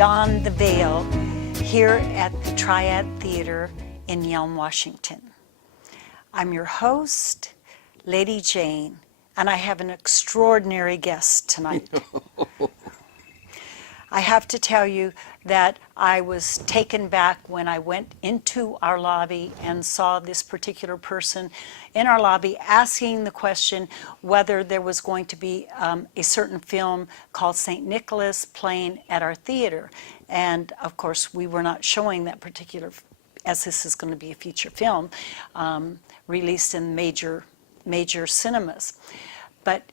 Beyond the Veil here at the Triad Theater in Yelm, Washington. I'm your host, Lady Jane, and I have an extraordinary guest tonight. I have to tell you that I was taken back when I went into our lobby and saw this particular person in our lobby asking the question whether there was going to be a certain film called St. Nicholas playing at our theater. And of course, we were not showing that particular, as this is going to be a feature film, released in major cinemas. But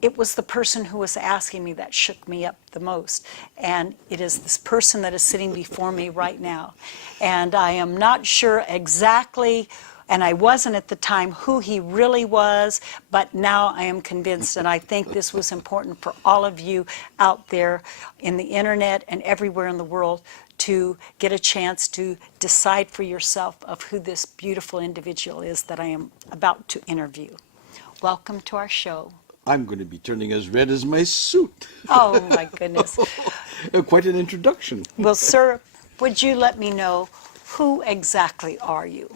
it was the person who was asking me that shook me up the most. And it is this person that is sitting before me right now. And I am not sure exactly, and I wasn't at the time, who he really was, but now I am convinced, and I think this was important for all of you out there in the internet and everywhere in the world to get a chance to decide for yourself of who this beautiful individual is that I am about to interview. Welcome to our show. I'm going to be turning as red as my suit. Oh, my goodness. Quite an introduction. Well, sir, would you let me know, who exactly are you?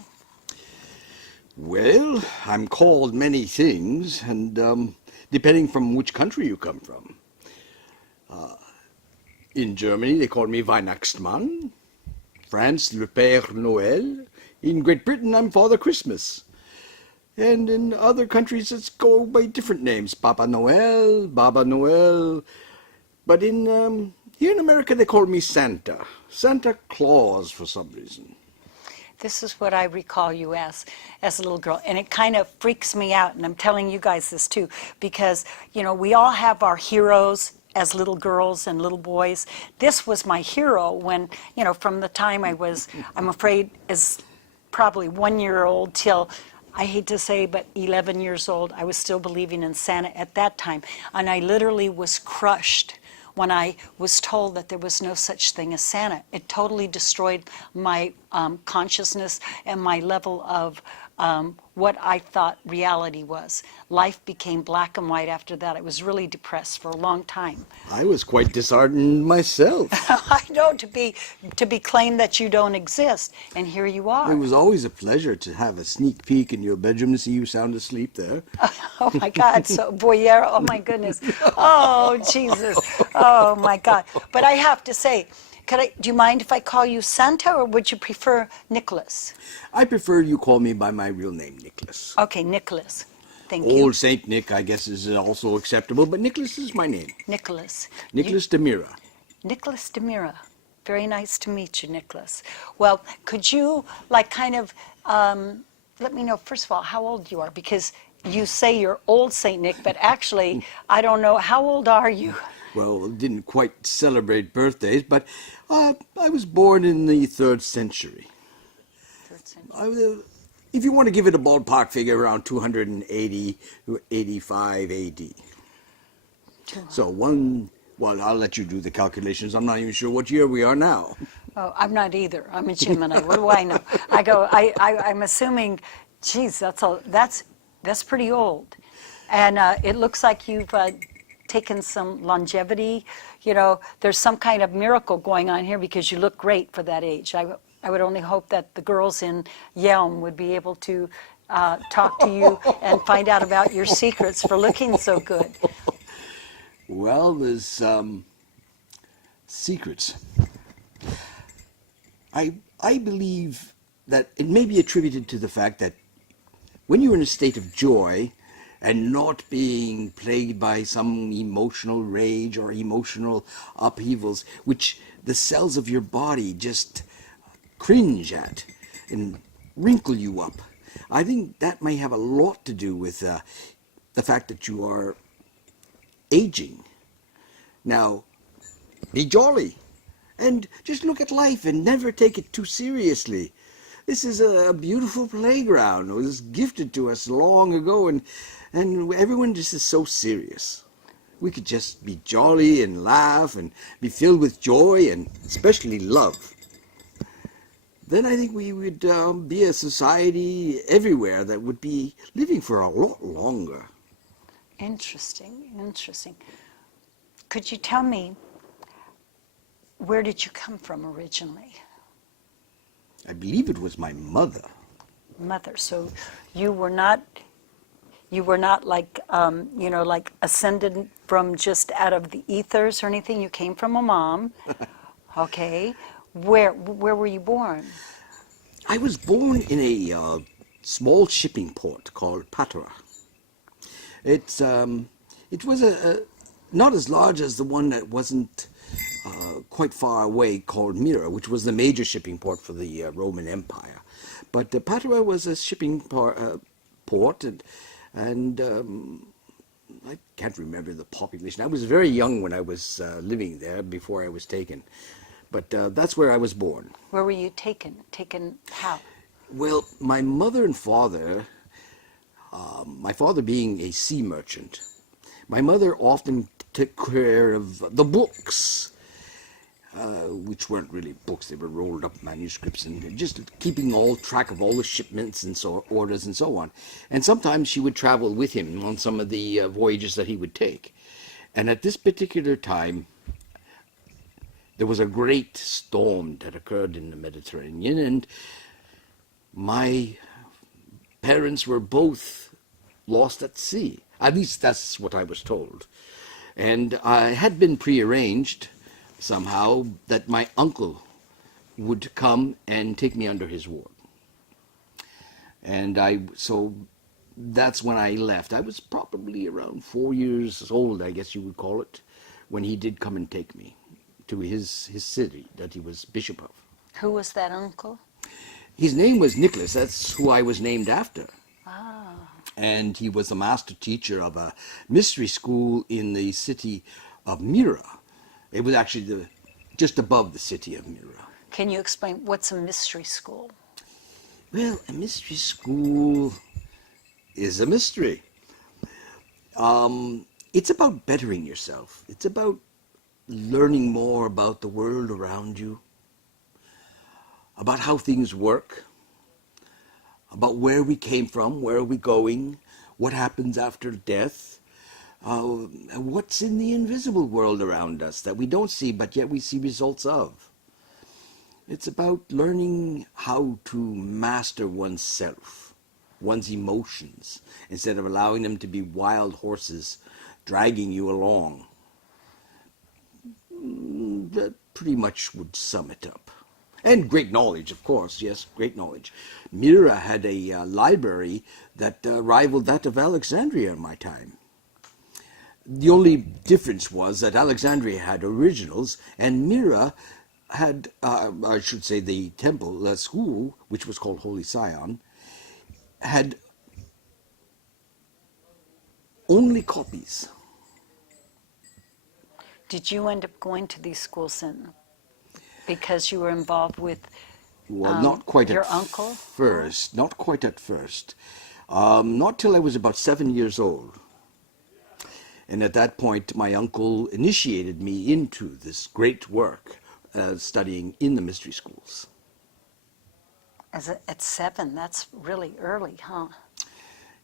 Well, I'm called many things, and depending from which country you come from. In Germany, they call me Weihnachtsmann. France, le Père Noël. In Great Britain, I'm Father Christmas. And in other countries, it's go by different names. Papa Noel, Baba Noel. But in here in America, they call me Santa. Santa Claus for some reason. This is what I recall you as a little girl. And it kind of freaks me out. And I'm telling you guys this too. Because, you know, we all have our heroes as little girls and little boys. This was my hero when, you know, from the time I was, I'm afraid, as probably 1 year old till, I hate to say, but 11 years old, I was still believing in Santa at that time. And I literally was crushed when I was told that there was no such thing as Santa. It totally destroyed my consciousness and my level of what I thought reality was. Life became black and white after that. I was really depressed for a long time. I was quite disheartened myself. I know, to be claimed that you don't exist, and here you are. It was always a pleasure to have a sneak peek in your bedroom to see you sound asleep there. Oh my God, so voyeur, oh my goodness. Oh, Jesus, oh my God. But I have to say, do you mind if I call you Santa, or would you prefer Nicholas? I prefer you call me by my real name, Nicholas. Okay, Nicholas. Thank you. Old Saint Nick, I guess, is also acceptable, but Nicholas is my name. Nicholas. Nicholas de Myra. Nicholas de Myra. Very nice to meet you, Nicholas. Well, could you, like, kind of let me know, first of all, how old you are? Because you say you're old Saint Nick, but actually, I don't know. How old are you? Well, didn't quite celebrate birthdays, but I was born in the 3rd century. 3rd century. If you want to give it a ballpark figure, around 280 to 85 AD. So well, I'll let you do the calculations. I'm not even sure what year we are now. Oh, I'm not either. I'm a Gemini. What do I know? I'm assuming, geez, that's pretty old. And it looks like you've taken some longevity. You know, there's some kind of miracle going on here, because you look great for that age. I would only hope that the girls in Yelm would be able to talk to you and find out about your secrets for looking so good. Well, there's secrets. I believe that it may be attributed to the fact that when you're in a state of joy and not being plagued by some emotional rage or emotional upheavals, which the cells of your body just cringe at and wrinkle you up, I think that may have a lot to do with the fact that you are aging. Now, be jolly and just look at life and never take it too seriously. This is a beautiful playground. It was gifted to us long ago, and everyone just is so serious. We could just be jolly and laugh and be filled with joy and especially love. Then I think we would be a society everywhere that would be living for a lot longer. Interesting, interesting. Could you tell me, Where did you come from originally? I believe it was my mother. Mother. So you were not like, like ascended from just out of the ethers or anything. You came from a mom. Okay. Where were you born? I was born in a small shipping port called Patara. It was not as large as the one that wasn't quite far away called Myra, which was the major shipping port for the Roman Empire. But Patara was a shipping port, and I can't remember the population. I was very young when I was living there before I was taken. But that's where I was born. Where were you taken? Taken how? Well, my mother and father, my father being a sea merchant, my mother often took care of the books, which weren't really books, they were rolled up manuscripts, and just keeping all track of all the shipments and orders and so on. And sometimes she would travel with him on some of the voyages that he would take. And at this particular time, there was a great storm that occurred in the Mediterranean, and my parents were both lost at sea. At least that's what I was told. And I had been prearranged somehow that my uncle would come and take me under his ward. And so that's when I left. I was probably around 4 years old, I guess you would call it, when he did come and take me to his city that he was bishop of. Who was that uncle? His name was Nicholas. That's who I was named after. Ah. And he was a master teacher of a mystery school in the city of Myra. It was actually just above the city of Myra. Can you explain what's a mystery school? Well, a mystery school is a mystery. It's about bettering yourself. It's about learning more about the world around you, about how things work, about where we came from, where are we going, what happens after death, what's in the invisible world around us that we don't see, but yet we see results of. It's about learning how to master oneself, one's emotions, instead of allowing them to be wild horses dragging you along. That pretty much would sum it up. And great knowledge, of course, yes, great knowledge. Myra had a library that rivaled that of Alexandria in my time. The only difference was that Alexandria had originals, and Myra had, I should say the temple, the school, which was called Holy Sion, had only copies. Did you end up going to these schools then because you were involved with Well, not quite your at uncle? first. Not quite at first. Not till I was about 7 years old. And at that point, my uncle initiated me into this great work, studying in the mystery schools. At 7, that's really early, huh?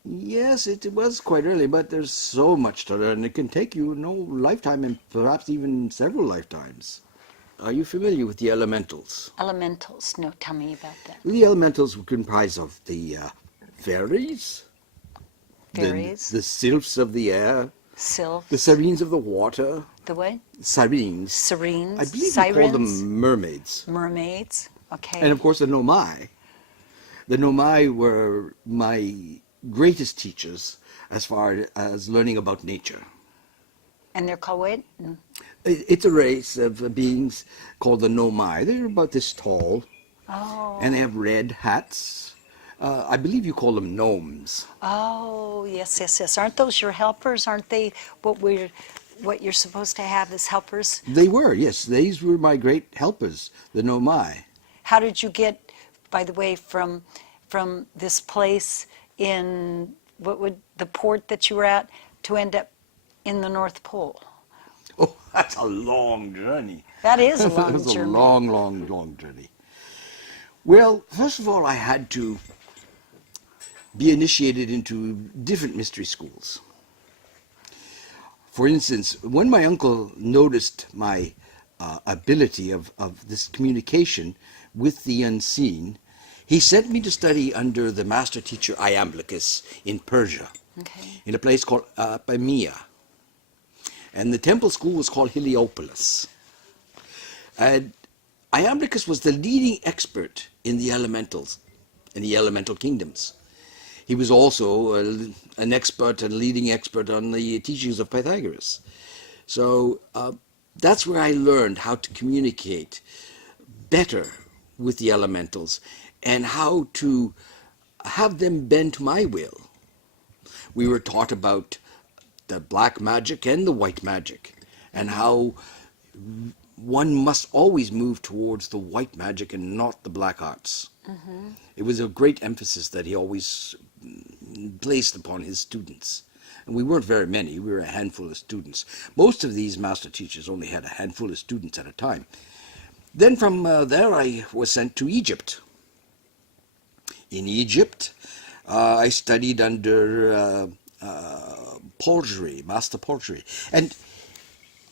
Yes, it was quite early, but there's so much to learn. It can take you no lifetime and perhaps even several lifetimes. Are you familiar with the elementals? Elementals, no, tell me about that. The elementals were comprised of the fairies, Fairies, the sylphs of the air, sylphs, the sirens of the water. the what? Sirens. Sirens, I believe sirens, you call them mermaids. mermaids, okay. And of course the nomai. The nomai were my greatest teachers as far as learning about nature. And they're called what? It's a race of beings called the nomai. They're about this tall. Oh. And they have red hats. I believe you call them gnomes. Oh, yes, yes, yes. Aren't those your helpers? Aren't they what you're supposed to have as helpers? They were, yes. These were my great helpers, the nomai. How did you get, by the way, from this place in the port that you were at to end up in the North Pole? Oh, that's a long journey. That is a long That's journey. a long, long, long journey. Well, first of all, I had to be initiated into different mystery schools. For instance, when my uncle noticed my ability of this communication with the unseen, he sent me to study under the master teacher Iamblichus in Persia, Okay. in a place called Apamea. And the temple school was called Heliopolis. And Iamblichus was the leading expert in the elementals, in the elemental kingdoms. He was also an expert and leading expert on the teachings of Pythagoras. So that's where I learned how to communicate better with the elementals and how to have them bend to my will. We were taught about the black magic and the white magic, and how one must always move towards the white magic and not the black arts. Mm-hmm. It was a great emphasis that he always placed upon his students. And we weren't very many, we were a handful of students. Most of these master teachers only had a handful of students at a time. Then from there I was sent to Egypt. In Egypt, I studied under Master Porgery. And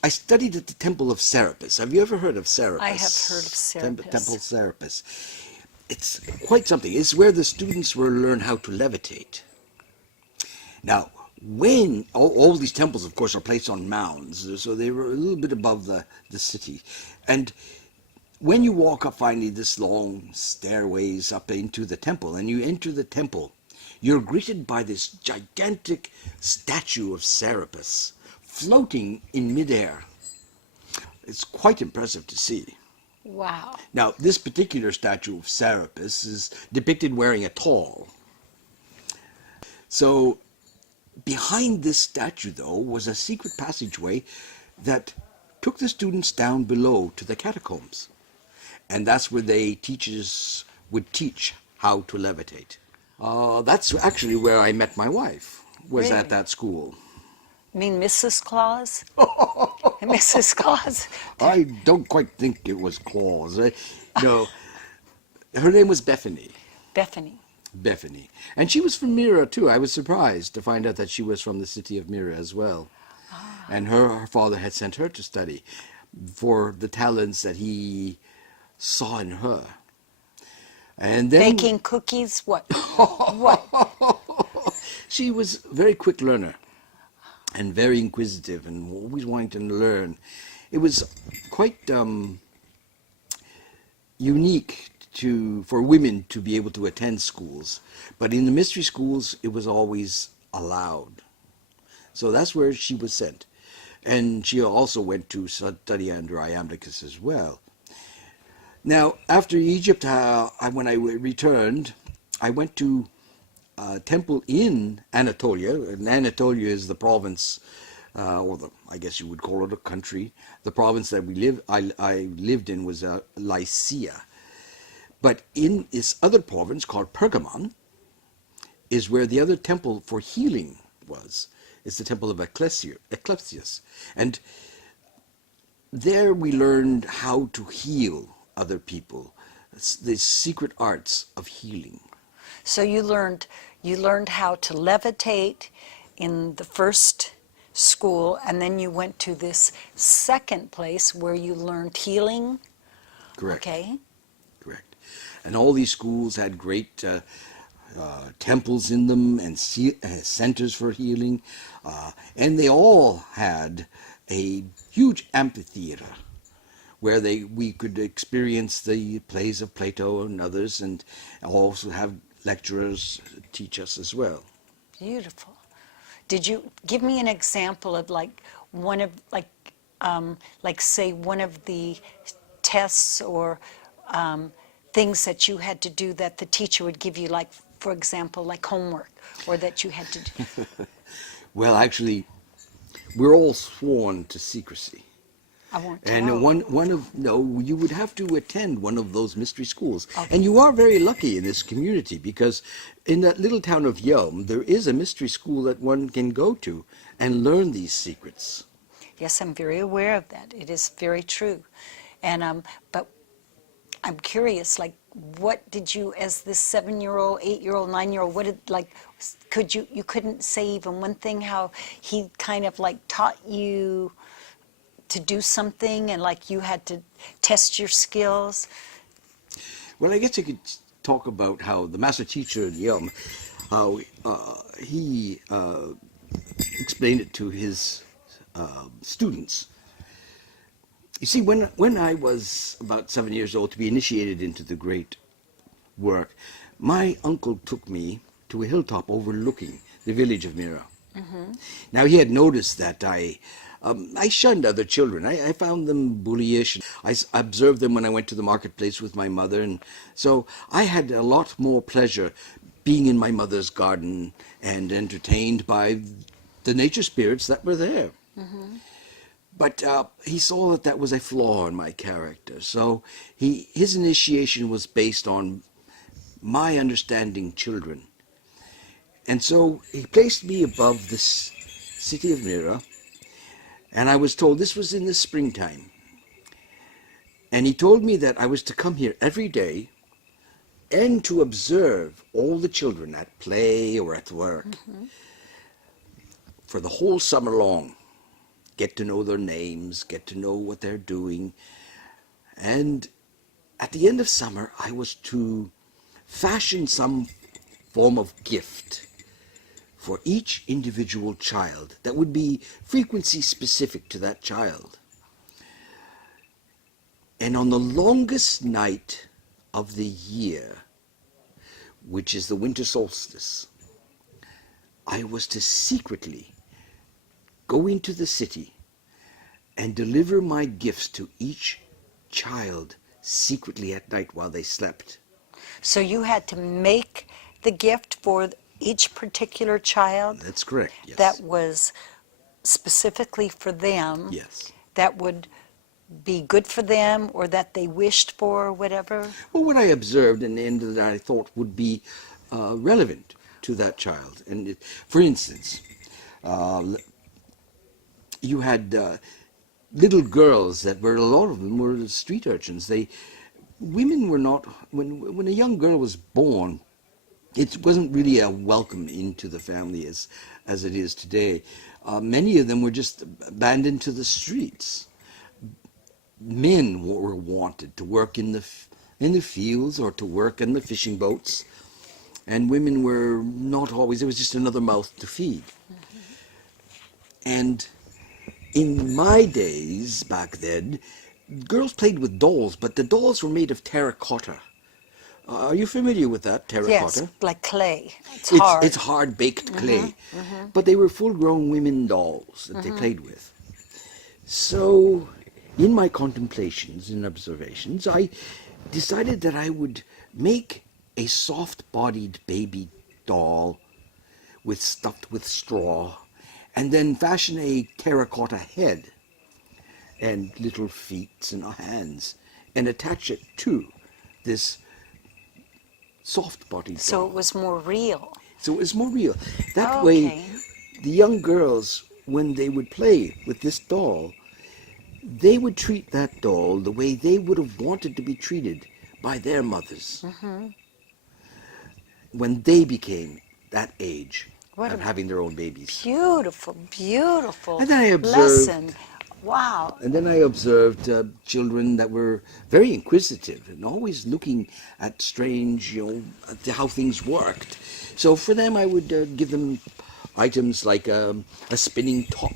I studied at the Temple of Serapis. Have you ever heard of Serapis? I have heard of Serapis. Temple Serapis. It's quite something. It's where the students will learn how to levitate. Now, when all these temples, of course, are placed on mounds, so they were a little bit above the city. And when you walk up finally this long stairways up into the temple, and you enter the temple, you're greeted by this gigantic statue of Serapis floating in midair. It's quite impressive to see. Wow. Now, this particular statue of Serapis is depicted wearing a tall. So, behind this statue, though, was a secret passageway that took the students down below to the catacombs. And that's where teachers would teach how to levitate. That's actually where I met my wife, was Really? at that school. You mean Mrs. Claus? Mrs. Claus? I don't quite think it was Claus. No, her name was Bethany. Bethany. Bethany. And she was from Myra, too. I was surprised to find out that she was from the city of Myra as well. Ah. And her father had sent her to study for the talents that he saw in her. And then Baking cookies? What? What? She was a very quick learner and very inquisitive and always wanting to learn. It was quite unique for women to be able to attend schools. But in the mystery schools, it was always allowed. So that's where she was sent. And she also went to study under Iamblichus as well. Now, after Egypt, when I returned, I went to a temple in Anatolia. And Anatolia is the province, I guess you would call it a country. The province that I lived in was Lycia. But in this other province called Pergamon is where the other temple for healing was. It's the temple of Eclipsius. And there we learned how to heal other people, the secret arts of healing. So you learned how to levitate in the first school, and then you went to this second place where you learned healing. Correct. Okay. Correct. And all these schools had great temples in them and centers for healing, and they all had a huge amphitheater where we could experience the plays of Plato and others, and also have lecturers teach us as well. Beautiful. Did you give me an example of one of say one of the tests or things that you had to do that the teacher would give you, for example, like homework, or that you had to do? Well, actually, we're all sworn to secrecy. I won't tell. And you would have to attend one of those mystery schools. Okay. And you are very lucky in this community, because in that little town of Yelm, there is a mystery school that one can go to and learn these secrets. Yes, I'm very aware of that. It is very true. And but I'm curious, what did you, as this 7-year-old, 8-year-old, 9-year-old, what did, you couldn't say even one thing, how he kind of taught you to do something and like you had to test your skills? Well, I guess I could talk about how the master teacher at Yom, how he explained it to his students. You see, when I was about 7 years old to be initiated into the great work, my uncle took me to a hilltop overlooking the village of Myra. Now, he had noticed that I shunned other children. I found them bullyish. I observed them when I went to the marketplace with my mother, and so I had a lot more pleasure being in my mother's garden and entertained by the nature spirits that were there. But he saw that that was a flaw in my character. So his initiation was based on my understanding children. And so he placed me above this city of Myra, and I was told this was in the springtime. And he told me that I was to come here every day and to observe all the children at play or at work for the whole summer long. Get to know their names, get to know what they're doing. And at the end of summer, I was to fashion some form of gift for each individual child that would be frequency specific to that child. And on the longest night of the year, which is the winter solstice, I was to secretly go into the city and deliver my gifts to each child secretly at night while they slept. So you had to make the gift for each particular child? That's correct, yes. That was specifically for them? Yes. That would be good for them or that they wished for or whatever? Well, what I observed and that I thought would be relevant to that child. And for instance, you had little girls that were, a lot of them were street urchins. Women were not, when a young girl was born, it wasn't really a welcome into the family as it is today. Many of them were just abandoned to the streets. Men were wanted to work in the fields or to work in the fishing boats, and women were not always. It was just another mouth to feed. And in my days back then, girls played with dolls, but the dolls were made of terracotta. Are you familiar with that, terracotta? Yes, like clay. It's hard. It's hard baked clay. But they were full-grown women dolls that they played with. So, in my contemplations and observations, I decided that I would make a soft-bodied baby doll stuffed with straw, and then fashion a terracotta head and little feet and hands, and attach it to this soft-bodied doll. So it was more real. So it was more real. That way, the young girls, when they would play with this doll, they would treat that doll the way they would have wanted to be treated by their mothers when they became that age of having their own babies. Beautiful, beautiful And then I observed, lesson. Wow. And then I observed children that were very inquisitive and always looking at strange, at how things worked. So for them, I would give them items like a spinning top,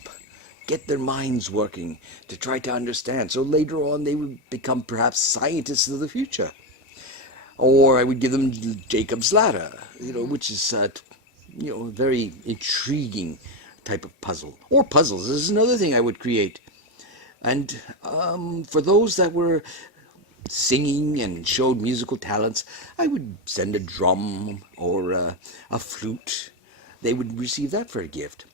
get their minds working to try to understand. So later on, they would become perhaps scientists of the future. Or I would give them Jacob's ladder, which is a very intriguing type of puzzle. Or puzzles. This is another thing I would create. And for those that were singing and showed musical talents, I would send a drum or a flute. They would receive that for a gift.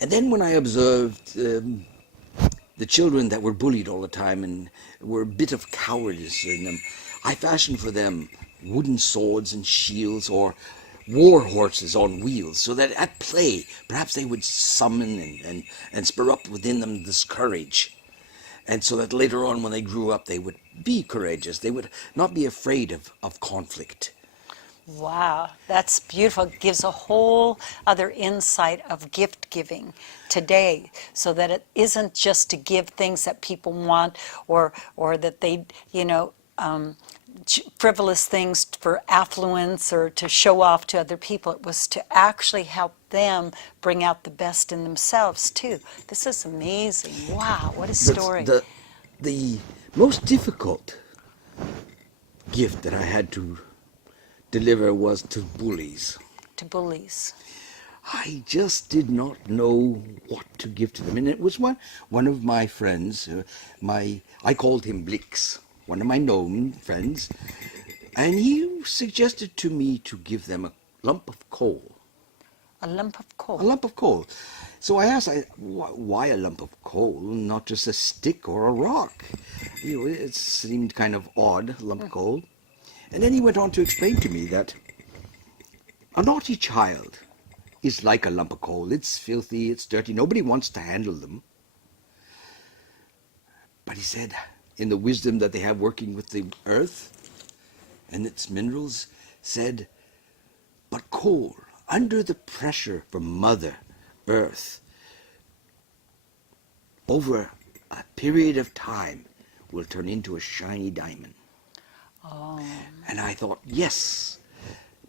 And then when I observed the children that were bullied all the time and were a bit of cowardice in them, I fashioned for them wooden swords and shields or war horses on wheels, so that at play, perhaps they would summon and spur up within them this courage. And so that later on, when they grew up, they would be courageous. They would not be afraid of conflict. Wow, that's beautiful. It gives a whole other insight of gift giving today, so that it isn't just to give things that people want, or that they, frivolous things for affluence or to show off to other people. It was to actually help them bring out the best in themselves too. This is amazing. Wow, what a That's story. the most difficult gift that I had to deliver was to bullies. To bullies. I just did not know what to give to them. And it was one of my friends, I called him Blix, one of my known friends, and he suggested to me to give them a lump of coal. A lump of coal. A lump of coal. So I asked, why a lump of coal, not just a stick or a rock? It seemed kind of odd, a lump of coal. And then he went on to explain to me that a naughty child is like a lump of coal. It's filthy, it's dirty, nobody wants to handle them. But he said, in the wisdom that they have working with the earth and its minerals, said, but coal, under the pressure from Mother Earth, over a period of time, will turn into a shiny diamond. Oh. And I thought, yes,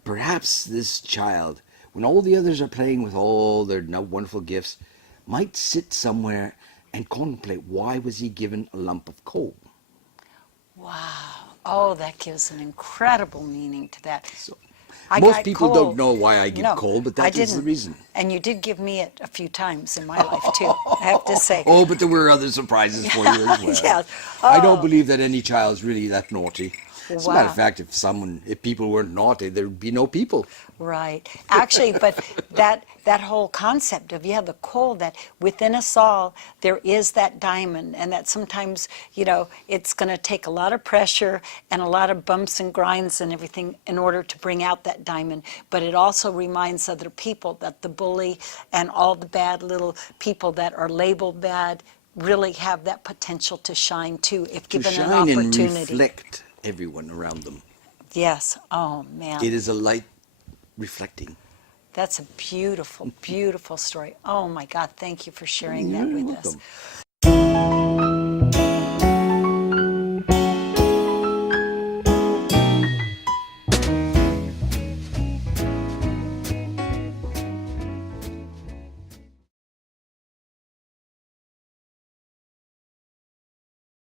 perhaps this child, when all the others are playing with all their wonderful gifts, might sit somewhere and contemplate, why was he given a lump of coal? Wow. Oh, that gives an incredible meaning to that. So, I most got people coal. don't know why I give No, coal, but I that is the didn't. reason. And you did give me it a few times in my life too, I have to say. Oh, but there were other surprises for you as well. Yeah. I don't Oh. believe that any child's really that naughty. As a matter Wow. of fact, if people weren't naughty, there'd be no people. Right. Actually, but that whole concept of, the coal, that within us all there is that diamond, and that sometimes, it's going to take a lot of pressure and a lot of bumps and grinds and everything in order to bring out that diamond. But it also reminds other people that the bully and all the bad little people that are labeled bad really have that potential to shine too, if To given an shine and opportunity. reflect everyone around them. Yes. Oh, man. It is a light reflecting. That's a beautiful, beautiful story. Oh my God, thank you for sharing that You're with us. welcome.